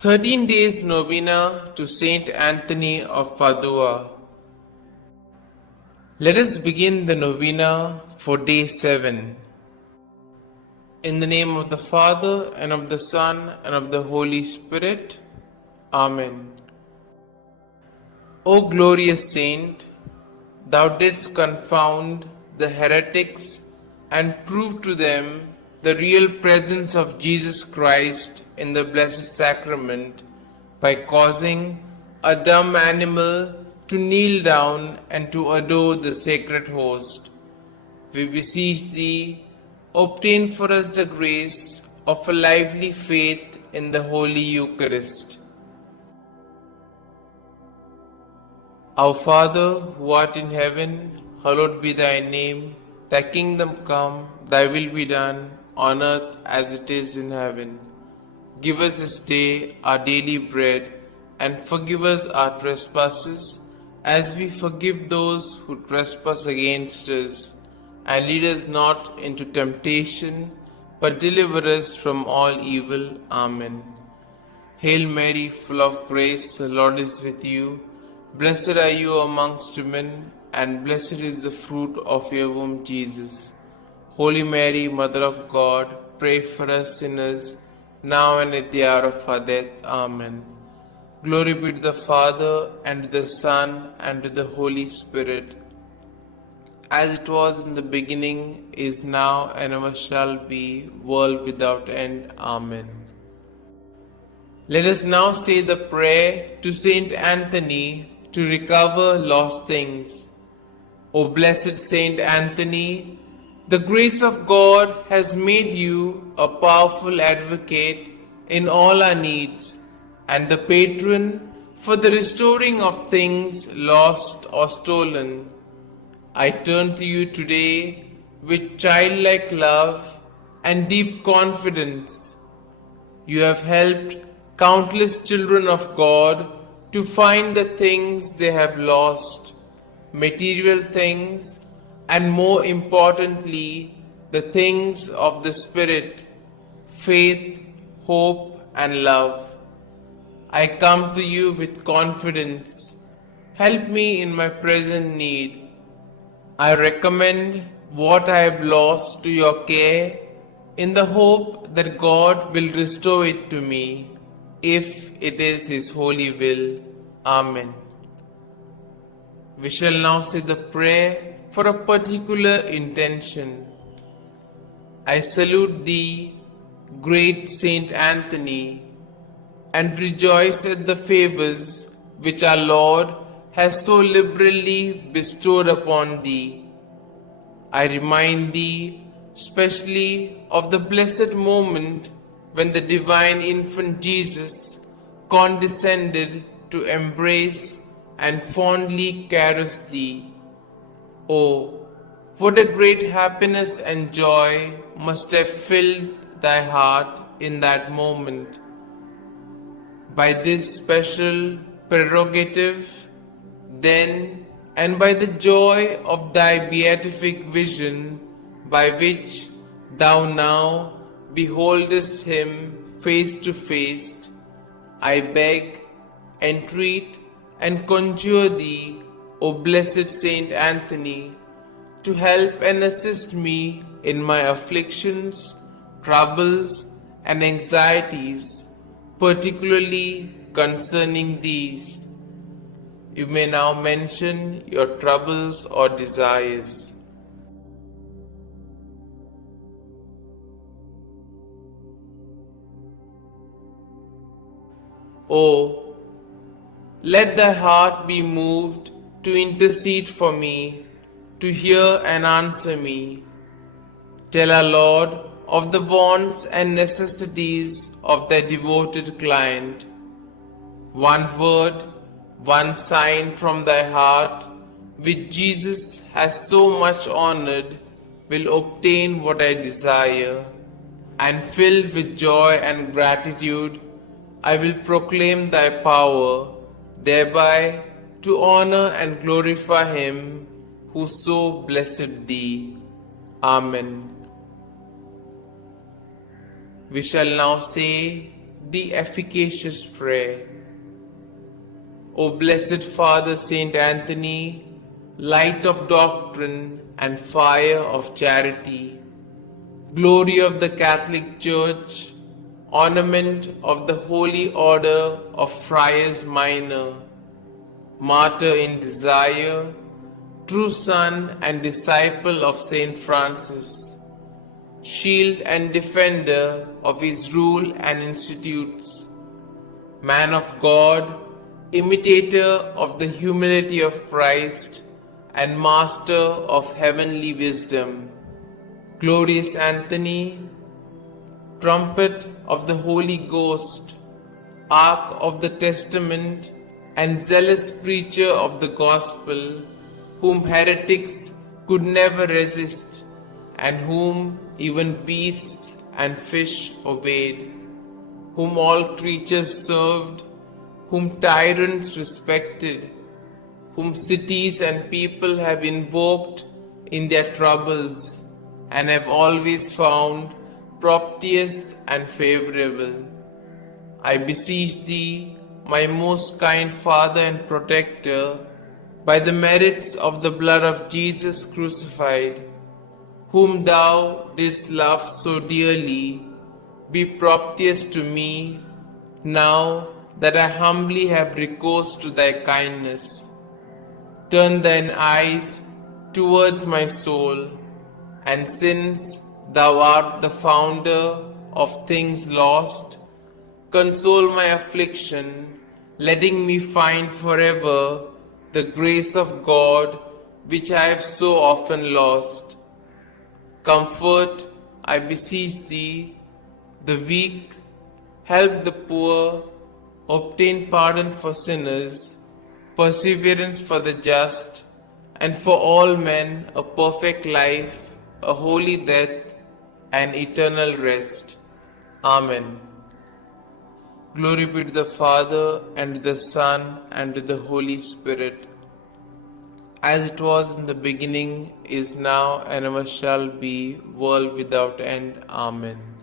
13 days novena to Saint Anthony of Padua. Let us begin the novena for day 7. In the name of the Father, and of the Son, and of the Holy Spirit. Amen. O glorious Saint, thou didst confound the heretics and prove to them the real presence of Jesus Christ in the Blessed Sacrament by causing a dumb animal to kneel down and to adore the sacred host. We beseech thee, obtain for us the grace of a lively faith in the Holy Eucharist. Our Father, who art in heaven, hallowed be thy name. Thy kingdom come, thy will be done, on earth as it is in heaven. Give us this day our daily bread, and forgive us our trespasses, as we forgive those who trespass against us. And lead us not into temptation, but deliver us from all evil. Amen. Hail Mary, full of grace, the Lord is with you. Blessed are you amongst women, and blessed is the fruit of your womb, Jesus. Holy Mary, Mother of God, pray for us sinners, now and at the hour of our death. Amen. Glory be to the Father, and to the Son, and to the Holy Spirit, as it was in the beginning, is now, and ever shall be, world without end. Amen. Let us now say the prayer to Saint Anthony to recover lost things. O blessed Saint Anthony, the grace of God has made you a powerful advocate in all our needs, and the patron for the restoring of things lost or stolen. I turn to you today with childlike love and deep confidence. You have helped countless children of God to find the things they have lost, material things, and more importantly, the things of the Spirit, faith, hope, and love. I come to you with confidence. Help me in my present need. I recommend what I have lost to your care in the hope that God will restore it to me, if it is His holy will. Amen. We shall now say the prayer for a particular intention. I salute thee, great Saint Anthony, and rejoice at the favors which our Lord has so liberally bestowed upon thee. I remind thee specially of the blessed moment when the divine infant Jesus condescended to embrace and fondly caress thee. Oh, what a great happiness and joy must have filled thy heart in that moment. By this special prerogative, then, and by the joy of thy beatific vision, by which thou now beholdest him face to face, I beg, entreat, and conjure thee, O blessed Saint Anthony, to help and assist me in my afflictions, troubles, and anxieties, particularly concerning these. You may now mention your troubles or desires. Oh, let thy heart be moved to intercede for me, to hear and answer me. Tell our Lord of the wants and necessities of thy devoted client. One word, one sign from thy heart, which Jesus has so much honored, will obtain what I desire, and filled with joy and gratitude, I will proclaim thy power, thereby to honor and glorify him who so blessed thee. Amen. We shall now say the efficacious prayer. O blessed Father Saint Anthony, light of doctrine and fire of charity, glory of the Catholic Church, ornament of the Holy Order of Friars Minor, martyr in desire, true son and disciple of Saint Francis, shield and defender of his rule and institutes, man of God, imitator of the humility of Christ, and master of heavenly wisdom, glorious Anthony, trumpet of the Holy Ghost, ark of the testament, and zealous preacher of the gospel, whom heretics could never resist, and whom even beasts and fish obeyed, whom all creatures served, whom tyrants respected, whom cities and people have invoked in their troubles, and have always found propitious and favorable. I beseech thee, my most kind Father and Protector, by the merits of the blood of Jesus crucified, whom thou didst love so dearly, be propitious to me, now that I humbly have recourse to thy kindness. Turn thine eyes towards my soul, and since thou art the founder of things lost, console my affliction, letting me find forever the grace of God which I have so often lost. Comfort, I beseech thee, the weak, help the poor, obtain pardon for sinners, perseverance for the just, and for all men a perfect life, a holy death, and eternal rest. Amen. Glory be to the Father, and to the Son, and to the Holy Spirit, as it was in the beginning, is now, and ever shall be, world without end. Amen.